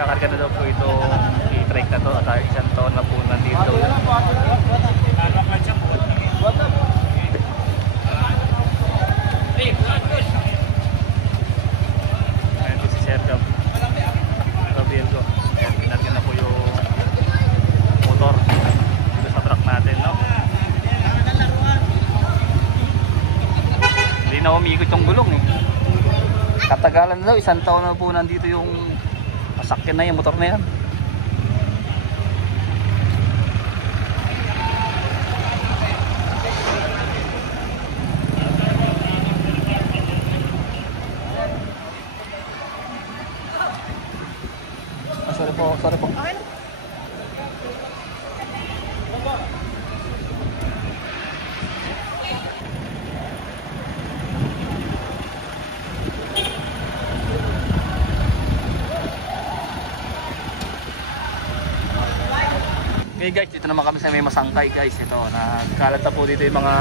Kakarga na daw po itong e-trike na to at isang taon na po nandito. Ayan po si Sir Gabriel ko. Ayan, pinarga na po yung motor dito sa truck natin, no? Hindi na umikot yung gulong eh. Katagalan na daw, isang taon na po nandito yung masakyan na yung motor na yan. Sorry po. Okay. Okay guys, dito naman kami sa may Masangkay guys. Ito, nagkalat na po dito yung mga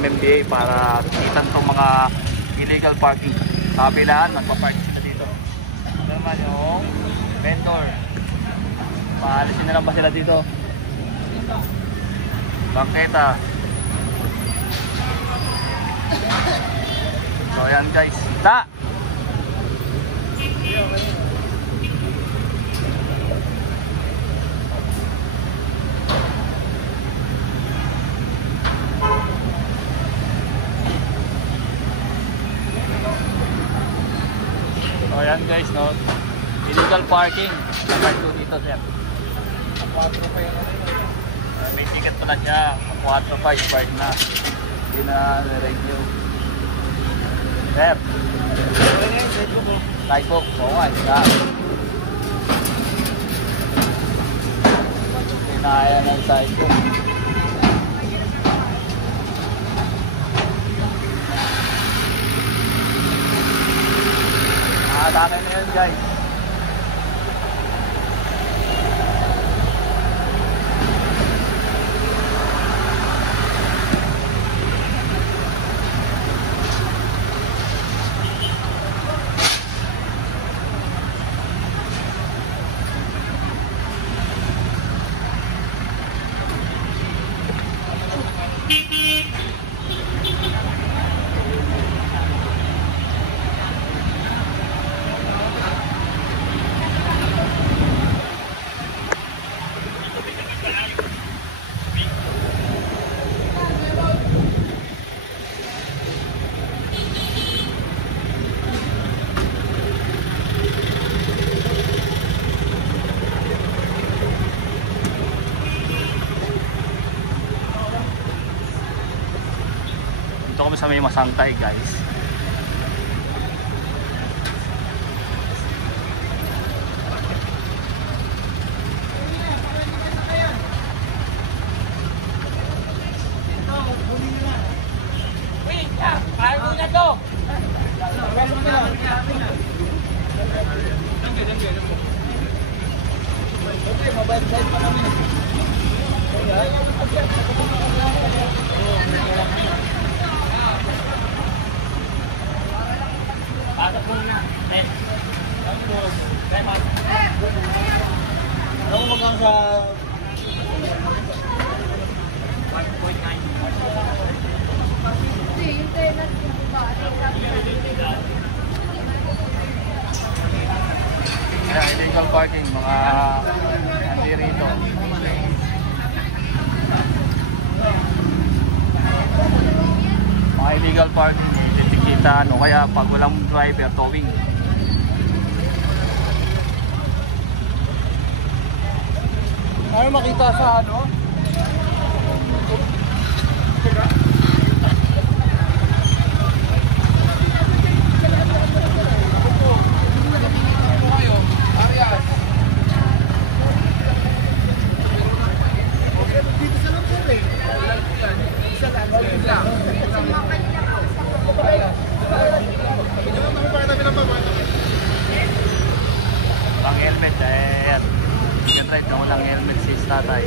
MMDA para kitan itong mga illegal parking. Kabilaan, magpa-park na dito. Ito naman yung vendor. Paalisin na lang ba sila dito? Bangketa. So ayan guys. So ayan guys, no? Illegal parking. Park ko dito sir. 4 pa yan. May ticket pala siya. 4 pa expired na. Hindi na review. Sir. Sidebook. Oo nga. Pinaya na yung sidebook. Dami na yun guys. Dito kami sa may Masangkay guys. Illegal parking, mga hindi rito. Mga illegal parking, titikita ano, kaya pag walang driver, towing. Ano makita sa ano? Ang helmet eh, yan right, kung walang helmet si tatay,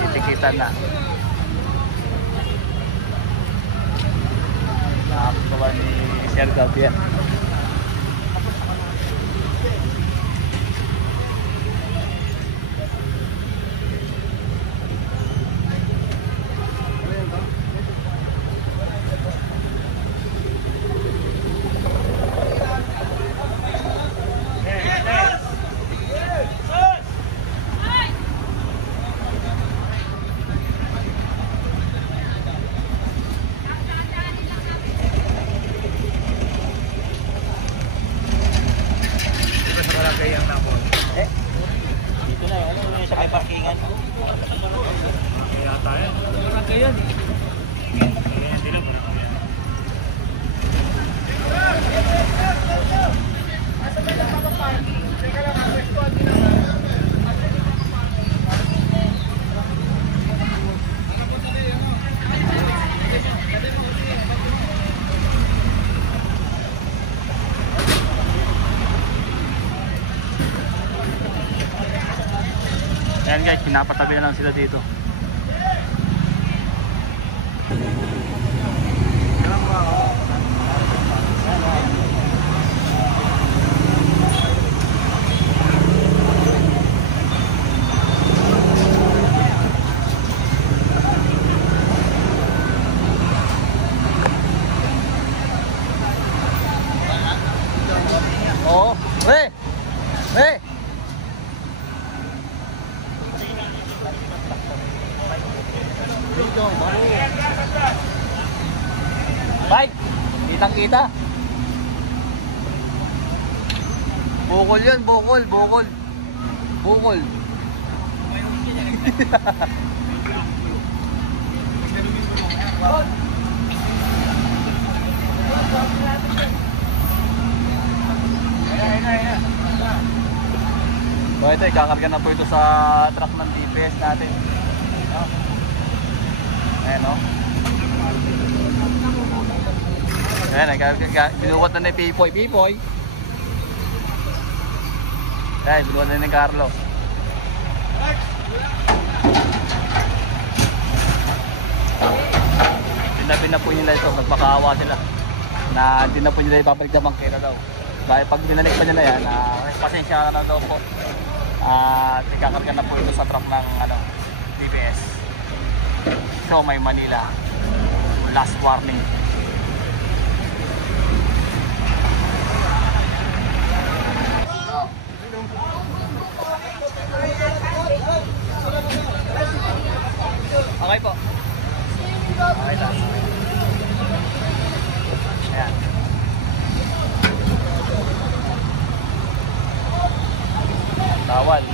titikitan na. Nakakawa ni Sir Gabriel. Sayang na po. Dito na, ano yung sa may parkingan? Kaya tayo. Kaya yan. Kaya din lang. Asa may nagpapaparking? Teka lang, ang restaurant din naman. Ayan guys, pinapatabi na lang sila dito. Oh, hey! Hey! Dito, baro. Bike! Kitang-kita. Bukol yan, bukol, bukol. Bukol. So ito, ikakarga na po ito sa truck ng DPS natin. Ayan o. Ayan, binuwat na ni Pipoy. Pipoy! Ayan, binuwat na ni Carlo. Pinapin na po nila ito, nagpakawa sila na hindi na po nila ipapalik na bangkera daw. Dahil pag binalik pa nila yan, pasensya na daw po. At ikakarga na po ito sa truck ng DPS. So may Manila, last warning. Okay po. Okay lang. Ayan. Tawal.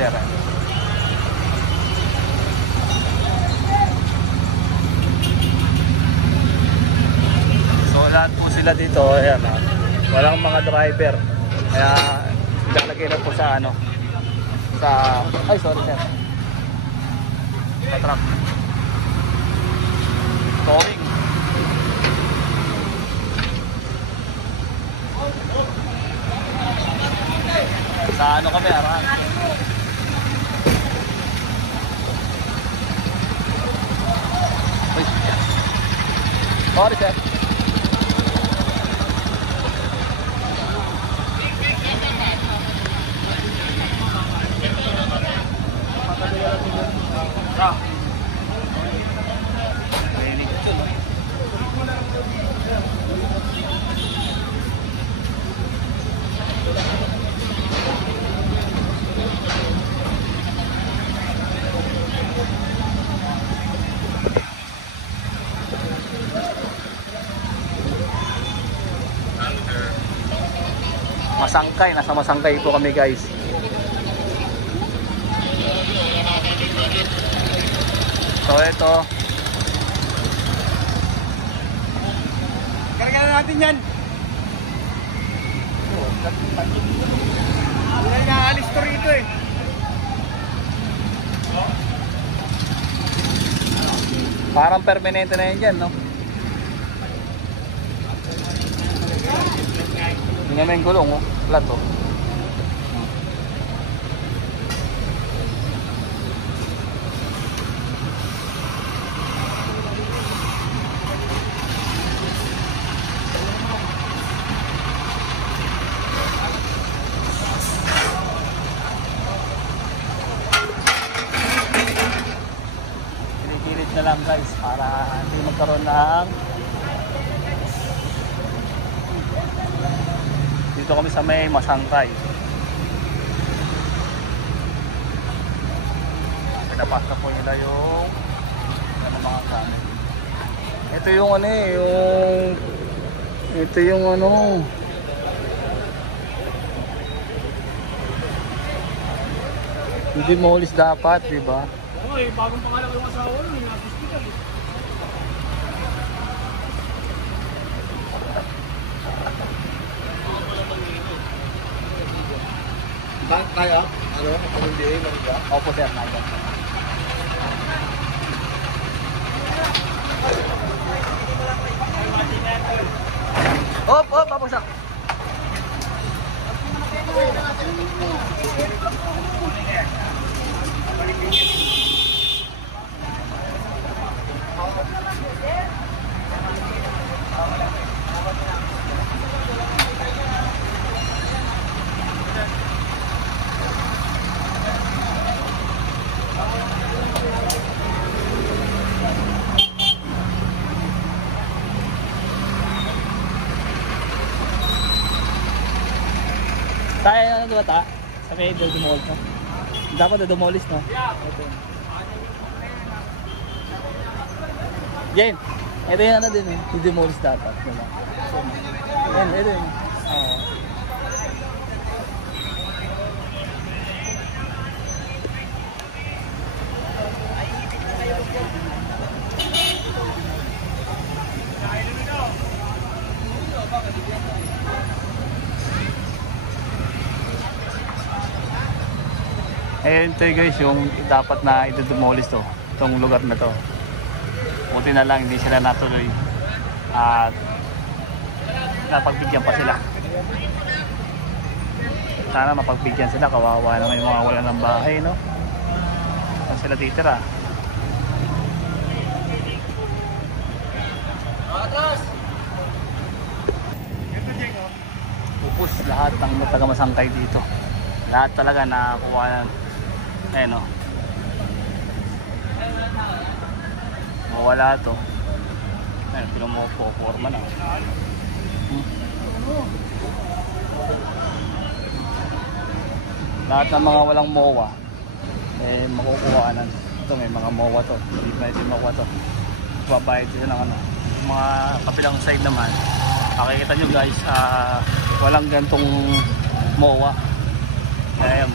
Sera. So lahat po sila dito, ayan, walang mga driver. Kaya ilalagay na po sa ay sorry sir. Sa truck. Towing. Sa kami, arahan. Sorry sir. Masangkay, nasa Masangkay po kami guys. So ito, karga na natin yan. Wala na alis to rito eh. Parang permanente na yan dyan, no? Hindi naman yung gulong, oh. Flat, oh. Kilit na lang guys para hindi magkaroon ng dito kami sa may Masangkay. pinapasta po nila yung mga gamit. Ito yung ano eh, ito yung ano, hindi molis dapat, di ba? Okay, bagong pangalan yung asawa nun, yung hospital. Kaya? Ano? Ang hindi ba? Opo sir, kaya. Op, papagsak. Tayo na diba ta? Sa may demolish no? Dapat demolish no? Ito. Jen, ito yung ano din eh. I-demolish dapat. Diba? Ito yun. Oo. Ayan ito guys, yung dapat na i-demolish to, itong lugar na to. Buti na lang hindi sila natuloy at napagbigyan pa sila. Sana mapagbigyan sila, kawawa naman yung mga wala ng bahay, no? Saan sila titira? Upos lahat ng taga-Masangkay dito. Lahat talaga nakakuha. Ayan o. Mawala to. Ayan, pinumupo-forma na. Lahat ng mga walang MOA eh makukuhaanan. Ito may mga MOA to. Hindi pa yung MOA to. Babayad sila ng ano. Mga kapilang side naman. Makikita nyo guys, walang gantong MOA. Kaya yun.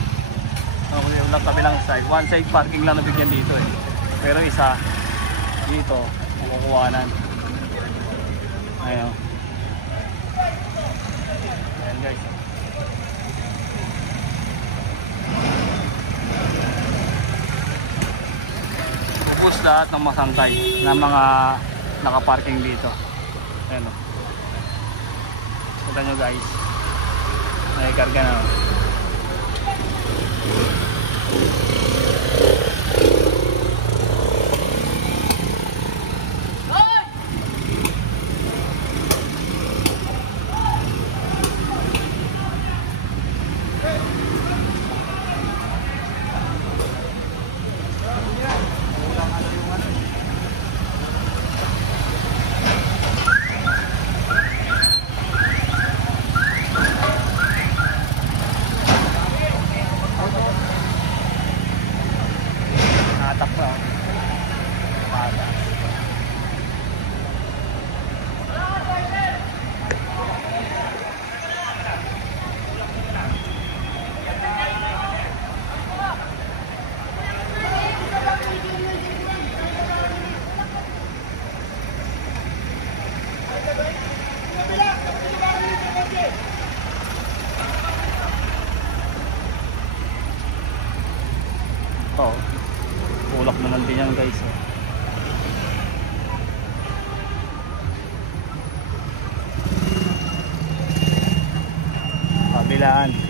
Yung lang kami lang side. One side parking lang nabigyan dito eh. Pero isa dito makukuhanan. Ayun. Ayan guys. Ubus lahat ng Masangkay na mga nakaparking dito. Ayan o. Kita nyo guys. Nakikarga na. Oh, tulak na lang din yan guys. Kabilaan.